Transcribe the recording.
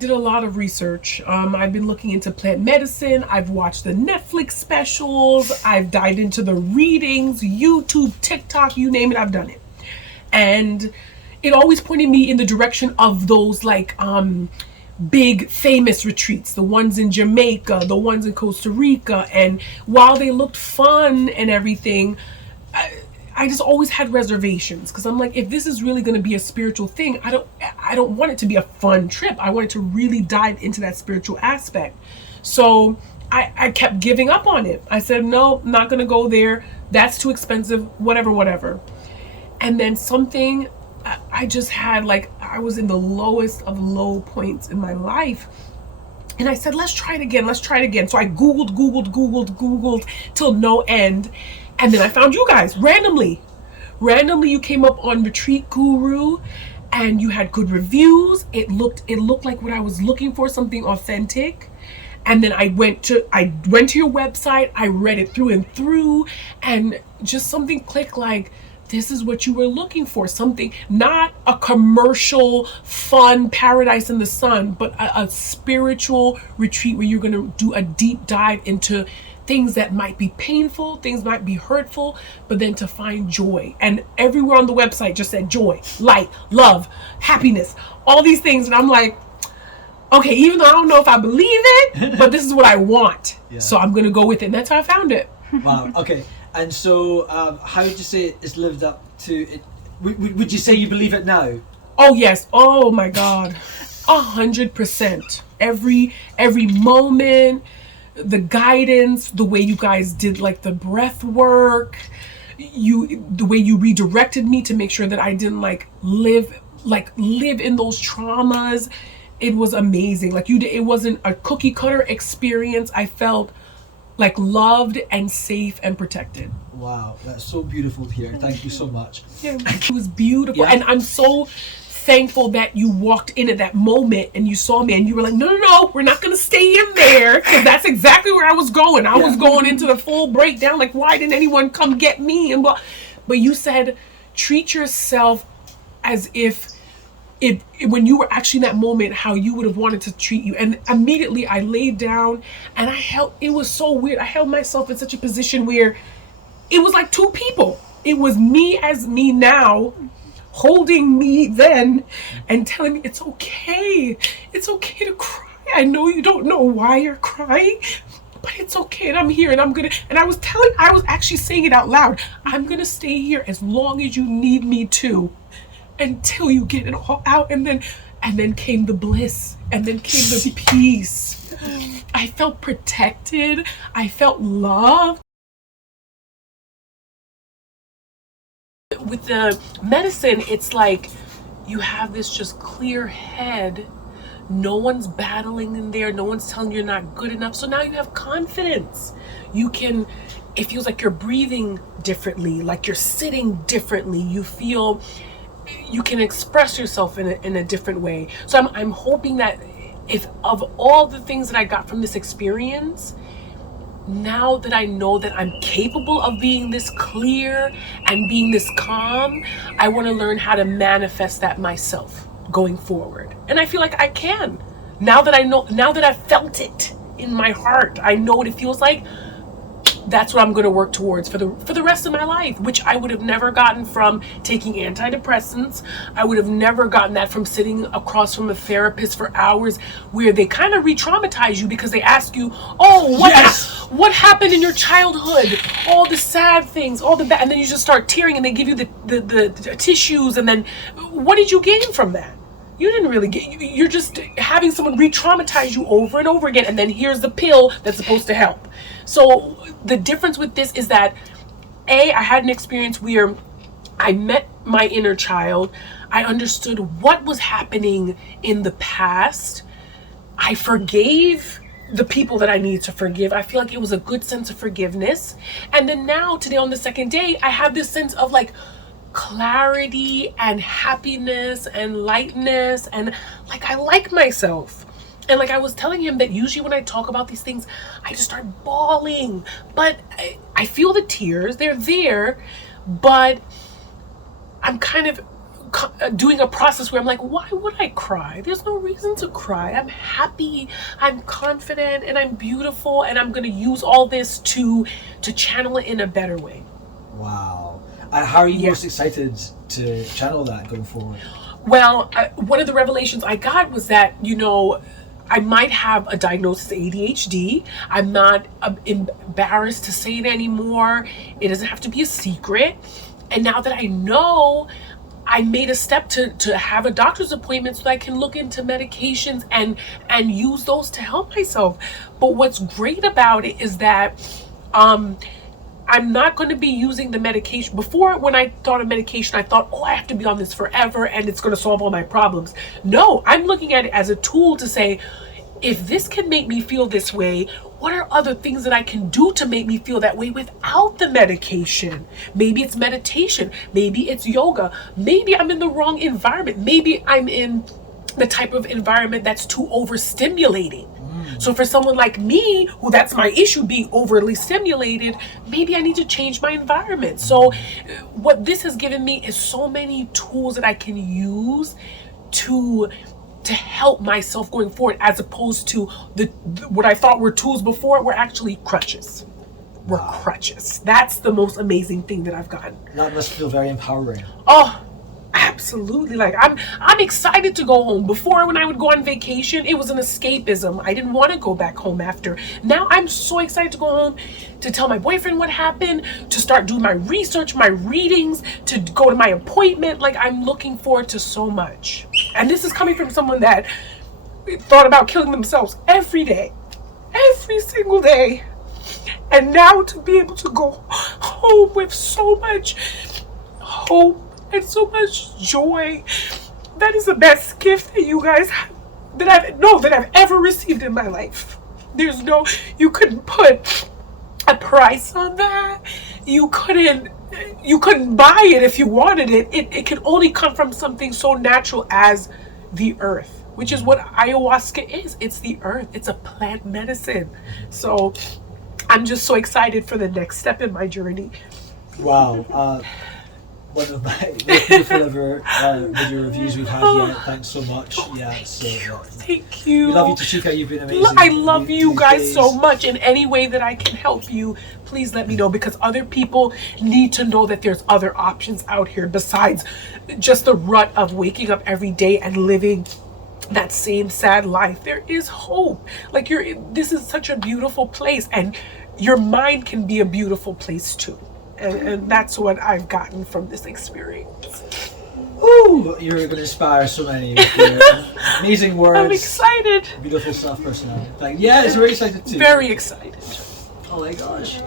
Did a lot of research. I've been looking into plant medicine. I've watched the Netflix specials. I've dived into the readings, YouTube, TikTok, you name it, I've done it. And it always pointed me in the direction of those big famous retreats, the ones in Jamaica, the ones in Costa Rica. And while they looked fun and everything, I just always had reservations because I'm like, if this is really going to be a spiritual thing, I don't want it to be a fun trip. I want it to really dive into that spiritual aspect. So I kept giving up on it. I said, no, I'm not going to go there. That's too expensive, whatever. And then something, I just had I was in the lowest of low points in my life. And I said, let's try it again. So I Googled till no end. And then I found you guys randomly. You came up on Retreat Guru and you had good reviews. It looked like what I was looking for, something authentic. And then I went to your website. I read it through and through, and just something clicked, like, this is what you were looking for. Something, not a commercial, fun paradise in the sun, but a spiritual retreat where you're going to do a deep dive into things that might be painful, things might be hurtful, but then to find joy. And everywhere on the website just said joy, light, love, happiness, all these things. And I'm like, okay, even though I don't know if I believe it, but this is what I want. Yeah. So I'm going to go with it. And that's how I found it. Wow. Okay. And so how would you say it's lived up to it? Would you say you believe it now? Oh, yes. Oh, my God. 100%. Every moment, the guidance, the way you guys did the breath work, the way you redirected me to make sure that I didn't live in those traumas. It was amazing. It wasn't a cookie cutter experience. I felt loved and safe and protected. Wow, that's so beautiful to hear. Thank you so much. Yeah, it was beautiful. Yeah. And I'm so thankful that you walked in at that moment and you saw me and you were like, no, we're not going to stay in there, because that's exactly where I was going. I was going into the full breakdown, why didn't anyone come get me? And blah. But you said, treat yourself as if when you were actually in that moment, how you would have wanted to treat you. And immediately I laid down and it was so weird. I held myself in such a position where it was like two people. It was me as me now, holding me then and telling me it's okay to cry. I know you don't know why you're crying, but it's okay, and I'm here, and I was actually saying it out loud. I'm gonna stay here as long as you need me to, until you get it all out. And then came the bliss, and then came the peace. I felt protected. I felt loved. With the medicine, it's like you have this just clear head. No one's battling in there. No one's telling you you're not good enough. So now you have confidence. It feels like you're breathing differently, like you're sitting differently. You feel you can express yourself in a different way. So I'm hoping that if of all the things that I got from this experience, now that I know that I'm capable of being this clear and being this calm, I want to learn how to manifest that myself going forward. And I feel like I can. Now that I've felt it in my heart, I know what it feels like. That's what I'm going to work towards for the rest of my life, which I would have never gotten from taking antidepressants. I would have never gotten that from sitting across from a therapist for hours, where they kind of re-traumatize you because they ask you, what happened in your childhood? All the sad things, all the bad, and then you just start tearing, and they give you the tissues, and then what did you gain from that? You didn't really you're just having someone re-traumatize you over and over again, and then here's the pill that's supposed to help. So the difference with this is that I had an experience where I met my inner child. I understood what was happening in the past. I forgave the people that I needed to forgive. I feel like it was a good sense of forgiveness. And then now, today on the second day, I have this sense of clarity and happiness and lightness, and I like myself. And I was telling him that usually when I talk about these things, I just start bawling. But I feel the tears, they're there, but I'm kind of doing a process where I'm like, why would I cry? There's no reason to cry. I'm happy, I'm confident, and I'm beautiful, and I'm going to use all this to channel it in a better way. Wow. And how are you most excited to channel that going forward? Well, one of the revelations I got was that, I might have a diagnosis of ADHD. I'm not embarrassed to say it anymore. It doesn't have to be a secret. And now that I know, I made a step to have a doctor's appointment so that I can look into medications and use those to help myself. But what's great about it is that I'm not going to be using the medication. Before, when I thought of medication, I thought, I have to be on this forever and it's going to solve all my problems. No, I'm looking at it as a tool to say, if this can make me feel this way, what are other things that I can do to make me feel that way without the medication? Maybe it's meditation. Maybe it's yoga. Maybe I'm in the wrong environment. Maybe I'm in the type of environment that's too overstimulating. So for someone like me, who that's my issue, being overly stimulated, maybe I need to change my environment. So what this has given me is so many tools that I can use to help myself going forward, as opposed to what I thought were tools before were actually crutches. Were crutches. That's the most amazing thing that I've gotten. That must feel very empowering. Oh, absolutely. Like I'm excited to go home. Before, when I would go on vacation, it was an escapism. I didn't want to go back home after. Now I'm so excited to go home, to tell my boyfriend what happened, to start doing my research, my readings, to go to my appointment. Like, I'm looking forward to so much. And this is coming from someone that thought about killing themselves every day, every single day. And now to be able to go home with so much hope and so much joy, that is the best gift that you guys have, that I've ever received in my life. You couldn't put a price on that. You couldn't buy it if you wanted it. It can only come from something so natural as the earth, which is what ayahuasca is. It's the earth. It's a plant medicine. So I'm just so excited for the next step in my journey. Wow. One of my most beautiful ever video reviews we've had yet. Thanks so much. Thank you. We love you, Tashika. You've been amazing. I love you guys so much. In any way that I can help you, please let me know, because other people need to know that there's other options out here besides just the rut of waking up every day and living that same sad life. There is hope. Like, this is such a beautiful place, and your mind can be a beautiful place too. And that's what I've gotten from this experience. Ooh, you're going to inspire so many with your amazing words. I'm excited. Beautiful self-personality. It's very excited too. Very excited. Oh my gosh.